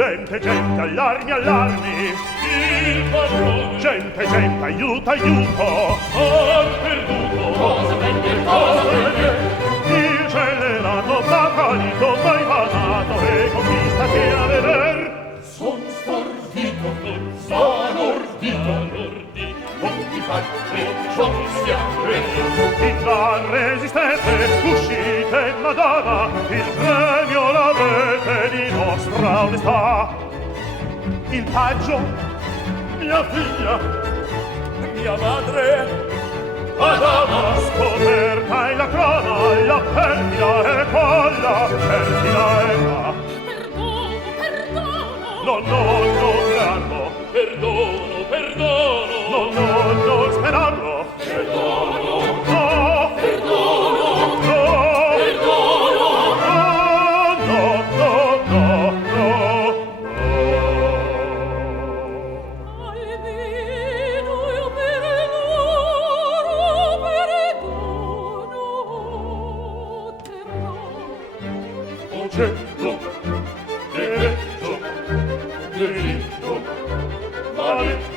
Gente, gente, allarmi, allarmi. Il padrone. Gente, gente, aiuto, aiuto. Ho perduto. Cosa vende, cosa vende? Il celerato bacanito mai vanato e conquista che a veder. Son stordito, sono ordito. Non ti far ciò sia in la resistente uscite madama, il premio l'avete di nostra onestà. Il paggio, mia figlia, mia madre, madama, scoperta è la crona, la perfida è quella, perfida è qua. Perdono, perdono. No, no, non sperarlo. Perdono, perdono. No, no, non sperarlo. Perdono. No. Perdono. No. Perdono. No, no, no, no, no. Almeno io perdono, terrò. O cielo, diritto, diritto, vale